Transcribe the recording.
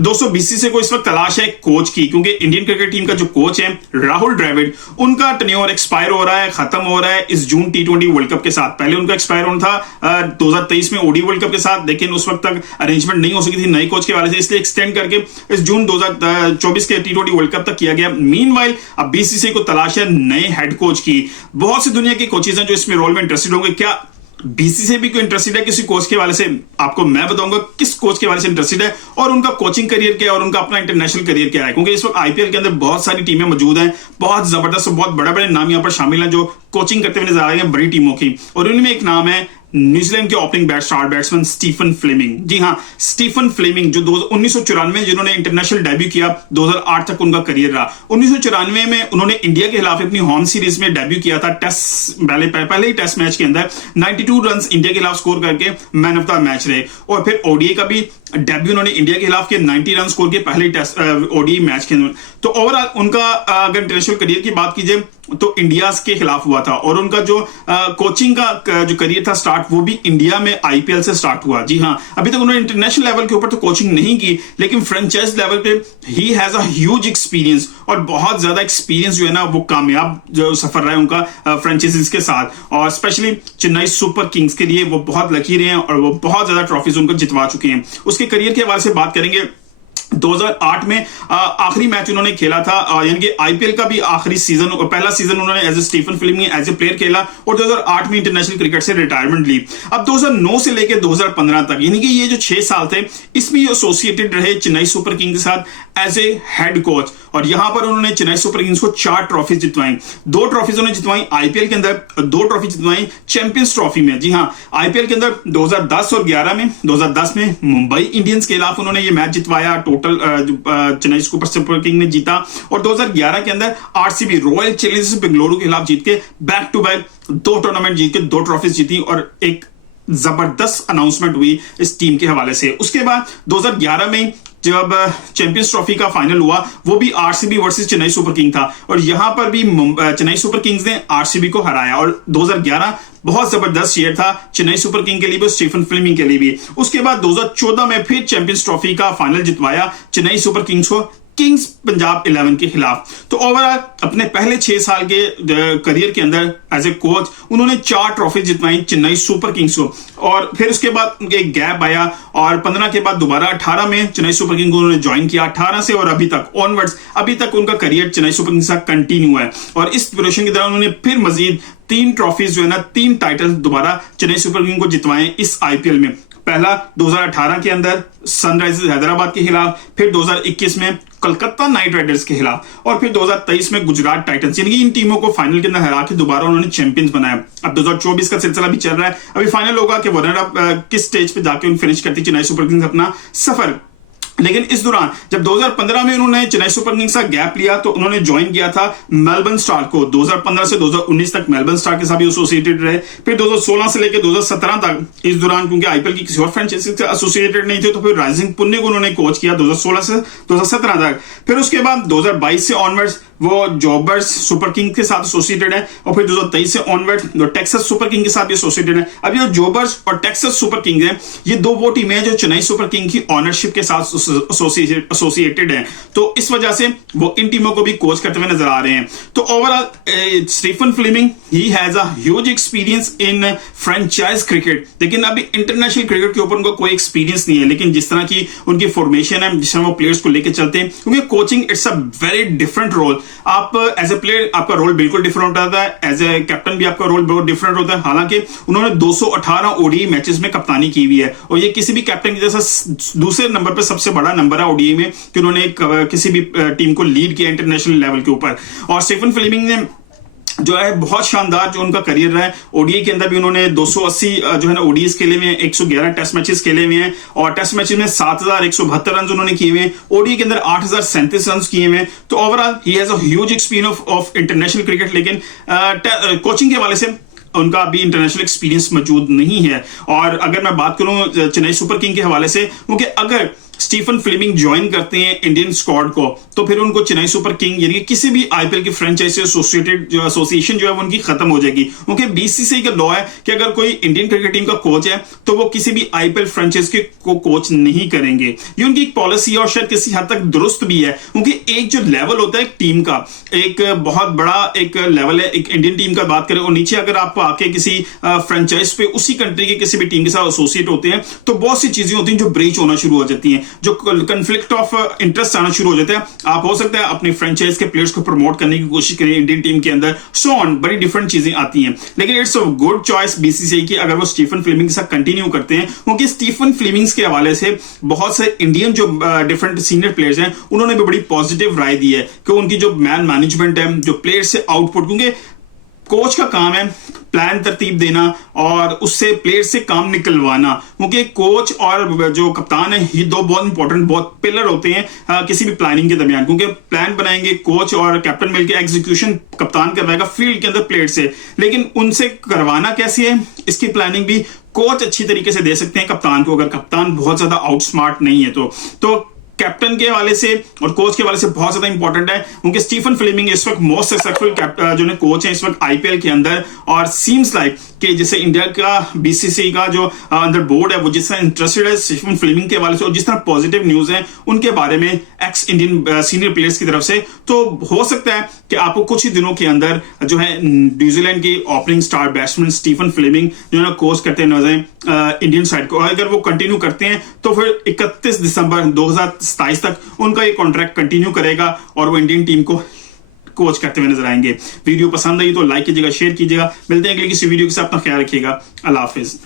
दोस्तों बीसीसीआई को इस वक्त तलाश है कोच की, क्योंकि इंडियन क्रिकेट टीम का जो कोच है राहुल द्रविड़, उनका टेन्योर एक्सपायर हो रहा है, खत्म हो रहा है इस जून टी20 वर्ल्ड कप के साथ। पहले उनका एक्सपायर होना था 2023 में ओडी वर्ल्ड कप के साथ, लेकिन उस वक्त तक अरेंजमेंट नहीं हो सकी थी नए कोच के वाले से, इसलिए एक्सटेंड करके इस जून 2024 के टी20 वर्ल्ड कप तक किया गया। मीनवाइल अब बीसीसीआई को तलाश है नए हेड कोच की। बहुत सी दुनिया के कोचेज हैं जो इसमें रोल में इंटरेस्टेड होंगे। क्या बीसीसीआई भी कोई इंटरेस्टेड है किसी कोच के वाले से? आपको मैं बताऊंगा किस कोच के वाले से इंटरेस्टेड है और उनका कोचिंग करियर क्या है और उनका अपना इंटरनेशनल करियर क्या है, क्योंकि इस वक्त आईपीएल के अंदर बहुत सारी टीमें मौजूद हैं, बहुत जबरदस्त और बहुत बड़े बड़े नाम यहां पर शामिल हैं जो कोचिंग करते हुए नजर आ रहे हैं बड़ी टीमों की। और उनमें एक नाम है न्यूजीलैंड के opening star batsman Stephen Fleming. जी हां, स्टीफन फ्लेमिंग जो 1994 जिन्होंने इंटरनेशनल डेब्यू किया, 2008 तक उनका करियर रहा। 1994 में उन्होंने इंडिया के खिलाफ अपनी होम सीरीज में डेब्यू किया था, टेस्ट पहले ही टेस्ट मैच के अंदर 92 रन इंडिया के खिलाफ स्कोर करके मैन ऑफ द मैच रहे। और फिर ओडीआई का भी डेब्यू उन्होंने इंडिया के खिलाफ के 90 रन स्कोर के पहले टेस्ट ओडीआई मैच के अंदर। तो ओवरऑल उनका अगर इंटरनेशनल करियर की बात कीजिए तो इंडिया के खिलाफ हुआ था, और उनका जो कोचिंग का जो करियर था स्टार्ट, वो भी इंडिया में आईपीएल से स्टार्ट हुआ। जी हां, अभी तक उन्होंने इंटरनेशनल लेवल के ऊपर तो कोचिंग नहीं की, लेकिन फ्रेंचाइज लेवल पे ही हैज अ ह्यूज एक्सपीरियंस, और बहुत ज्यादा एक्सपीरियंस जो है ना वो कामयाब जो सफर रहा है उनका फ्रेंचाइजीज के साथ, और स्पेशली चेन्नई सुपर किंग्स के लिए वो बहुत लकी रहे हैं और वो बहुत ज्यादा ट्रॉफीज उनको जितवा चुके हैं। उसके करियर के हवाले से बात करेंगे, 2008 में आखिरी मैच उन्होंने खेला था, यानी कि आईपीएल का भी आखिरी सीजन, पहला सीजन उन्होंने as a Stephen Fleming as a player खेला, और 2008 में इंटरनेशनल क्रिकेट से रिटायरमेंट ली। अब 2009 से लेकर 2015 तक, यानी कि ये जो 6 साल थे, इसमें एसोसिएटेड रहे चेन्नई सुपर किंग्स के साथ एज ए हेड कोच, और यहां पर उन्होंने चेन्नई सुपर किंग्स को 4 ट्रॉफीज जितवाई। 2 ट्रॉफीज उन्होंने जितवाई आईपीएल के अंदर, 2 ट्रॉफी जितवाई चैंपियंस ट्रॉफी में। जी हां, आईपीएल के अंदर 2010 और 11 में, 2010 में मुंबई इंडियंस के खिलाफ उन्होंने ये मैच जितवाया, टोटल चेन्नई सुपर किंग ने जीता, और 2011 के अंदर आरसीबी रॉयल चैलेंजर्स बेंगलुरु के खिलाफ जीत के बैक टू बैक 2 टूर्नामेंट जीत के 2 ट्रॉफीज जीती, और एक जबरदस्त अनाउंसमेंट हुई इस टीम के हवाले से। उसके बाद 2011 में जब चैंपियंस ट्रॉफी का फाइनल हुआ, वो भी RCB versus Chennai super king था, और यहां पर भी चेन्नई सुपर किंग्स ने आरसीबी को हराया, और 2011 बहुत जबरदस्त ईयर था चेन्नई सुपर किंग के लिए भी, स्टीफन फ्लेमिंग के लिए भी। उसके बाद 2014 में फिर चैंपियंस ट्रॉफी का फाइनल जितवाया चेन्नई सुपर किंग्स को किंग्स पंजाब 11 के खिलाफ। तो ओवरऑल अपने पहले 6 साल के करियर के अंदर एज ए कोच उन्होंने 4 ट्रॉफी जितवाई चेन्नई सुपर किंग्स को, और फिर उसके बाद एक गैप आया, और 15 के बाद दोबारा 18 में चेन्नई सुपर किंग्स को उन्होंने ज्वाइन किया। 18 से और अभी तक ऑनवर्ड्स, अभी तक उनका करियर चेन्नई सुपर किंग्स का कंटिन्यू है, और इस ड्यूरेशन के दौरान उन्होंने फिर मजीद 3 ट्रॉफीज जो है ना, 3 टाइटल दोबारा चेन्नई सुपर किंग्स को जितवाए इस आईपीएल में। पहला 2018 के अंदर सनराइजर्स हैदराबाद के खिलाफ, फिर 2021 में कलकत्ता नाइट राइडर्स के खिलाफ, और फिर 2023 में गुजरात टाइटंस, यानी कि इन टीमों को फाइनल के अंदर हरा के दोबारा उन्होंने चैंपियंस बनाया। अब 2024 का सिलसिला भी चल रहा है, अभी फाइनल होगा कि रनर अप किस स्टेज पे जाके फिनिश करती चेन्नई सुपर किंग्स अपना सफर। लेकिन इस दौरान जब 2015 में उन्होंने चेन्नई सुपर किंग्स का गैप लिया, तो उन्होंने ज्वाइन किया था मेलबर्न स्टार को। 2015 से 2019 तक मेलबर्न स्टार के साथ भी एसोसिएटेड रहे, फिर 2016 से लेकर 2017 तक, इस दौरान क्योंकि आईपीएल की किसी और फ्रेंचाइजी से एसोसिएटेड नहीं थे, तो फिर राइजिंग पुणे को उन्होंने कोच किया 2016 से 2017 तक। फिर उसके बाद 2022 से ऑनवर्ड्स वो जॉबर्स सुपर किंग के साथ एसोसिएटेड है, और फिर 2023 से ऑनवर्ड टेक्सास सुपर किंग के साथ भी एसोसिएटेड है। अब ये जॉबर्स और टेक्सास सुपर किंग है, ये 2 वो टीमें हैं जो चेन्नई सुपर किंग की ऑनरशिप के साथ एसोसिएटेड है, तो इस वजह से वो इन टीमों को भी कोच करते हुए नजर आ रहे हैं। तो ओवरऑल स्टीफन फ्लेमिंग ही has a huge experience in franchise cricket, लेकिन अभी इंटरनेशनल क्रिकेट के ऊपर उनका कोई एक्सपीरियंस नहीं है। लेकिन जिस तरह की उनकी फॉर्मेशन है, जिस तरह वो प्लेयर्स को लेकर चलते हैं, क्योंकि coaching it's a very different role. आप एज ए प्लेयर आपका रोल बिल्कुल डिफरेंट होता है, एज ए कैप्टन भी आपका रोल बहुत डिफरेंट होता है। हालांकि उन्होंने 218 ओडीआई मैचेस में कप्तानी की हुई है, और ये किसी भी कैप्टन की जैसा दूसरे नंबर पर सबसे बड़ा नंबर है ओडीआई में कि उन्होंने किसी भी टीम को लीड किया इंटरनेशनल लेवल के ऊपर। और स्टीफन फ्लेमिंग ने जो है बहुत शानदार जो उनका करियर रहा है, ओडीआई के अंदर भी उन्होंने 280 जो है ना ओडीआईस खेले हुए हैं, 111 टेस्ट मैचेस खेले हुए हैं, और टेस्ट मैचेस में 7172 रन उन्होंने किए हुए हैं, ओडीआई के अंदर 8037 रन किए हुए हैं। तो overall he has a huge experience of international cricket, लेकिन कोचिंग के हवाले से उनका अभी इंटरनेशनल एक्सपीरियंस मौजूद नहीं है। और अगर मैं बात करूं चेन्नई सुपर किंग के हवाले से, क्योंकि अगर स्टीफन फ्लेमिंग ज्वाइन करते हैं इंडियन स्क्वाड को, तो फिर उनको चेन्नई सुपर किंग यानी कि किसी भी आईपीएल की फ्रेंचाइजी से एसोसिएटेड जो एसोसिएशन जो है वो उनकी खत्म हो जाएगी, क्योंकि बीसीसीआई का लॉ है कि अगर कोई इंडियन क्रिकेट टीम का कोच है तो वो किसी भी आईपीएल फ्रेंचाइजी को कोच नहीं करेंगे। ये उनकी एक पॉलिसी है और शायद किसी हद तक दुरुस्त भी है, क्योंकि एक जो लेवल होता है एक टीम का, एक बहुत बड़ा एक लेवल है एक इंडियन टीम का बात करें, और नीचे अगर आप आके किसी फ्रेंचाइज पे उसी कंट्री के किसी भी टीम के साथ एसोसिएट होते हैं तो बहुत सी चीजें होती हैं जो ब्रीच होना शुरू हो जाती हैं, जो कंफ्लिक्ट ऑफ इंटरेस्ट आना शुरू हो जाता है। आप हो सकता है अपनी फ्रेंचाइज के प्लेयर्स को प्रमोट करने की कोशिश करें इंडियन टीम के अंदर, सो ऑन बड़ी डिफरेंट चीजें आती हैं, लेकिन it's a good choice BCCI की अगर वो स्टीफन फ्लेमिंग के साथ कंटिन्यू करते हैं, क्योंकि स्टीफन फ्लेमिंग के हवाले से बहुत से इंडियन जो डिफरेंट सीनियर प्लेयर्स हैं उन्होंने भी बड़ी पॉजिटिव राय दी है कि उनकी जो मैनेजमेंट है, जो प्लेयर्स से आउटपुट, क्योंकि कोच का काम है प्लान तरतीब देना और उससे प्लेयर से काम निकलवाना, क्योंकि कोच और जो कप्तान है ये दो बहुत इंपॉर्टेंट बहुत पिलर होते हैं किसी भी प्लानिंग के दरमियान, क्योंकि प्लान बनाएंगे कोच और कैप्टन मिलकर, एग्जीक्यूशन कप्तान करवाएगा फील्ड के अंदर प्लेयर से, लेकिन उनसे करवाना कैसे है इसकी प्लानिंग भी कोच अच्छी तरीके से दे सकते हैं कप्तान को, अगर कप्तान बहुत ज्यादा आउटस्मार्ट नहीं है तो कैप्टन के हवाले से और कोच के हवाले से बहुत ज्यादा इंपॉर्टेंट है, क्योंकि स्टीफन फ्लेमिंग इस वक्त मोस्ट सक्सेसफुल जो कोच है इस वक्त आईपीएल के अंदर, और सीम्स लाइक कि जैसे इंडिया का बीसीसीआई का जो अंदर बोर्ड है वो जिस तरह इंटरेस्टेड है स्टीफन फ्लेमिंग के हवाले से और जिस तरह पॉजिटिव न्यूज है उनके बारे में एक्स इंडियन सीनियर प्लेयर्स की तरफ से, तो हो सकता है कि आपको कुछ ही दिनों के अंदर जो है न्यूजीलैंड की opening star batsman Stephen Fleming जो है कोच करते नजर इंडियन साइड को, अगर वो कंटिन्यू करते हैं तो फिर 31 दिसंबर 2027 तक उनका ये कॉन्ट्रैक्ट कंटिन्यू करेगा और वो इंडियन टीम को कोच करते हुए नजर आएंगे। वीडियो पसंद आई तो लाइक कीजिएगा, शेयर कीजिएगा। मिलते हैं अगली किसी वीडियो के साथ, अपना ख्याल रखिएगा। अल्लाह हाफिज।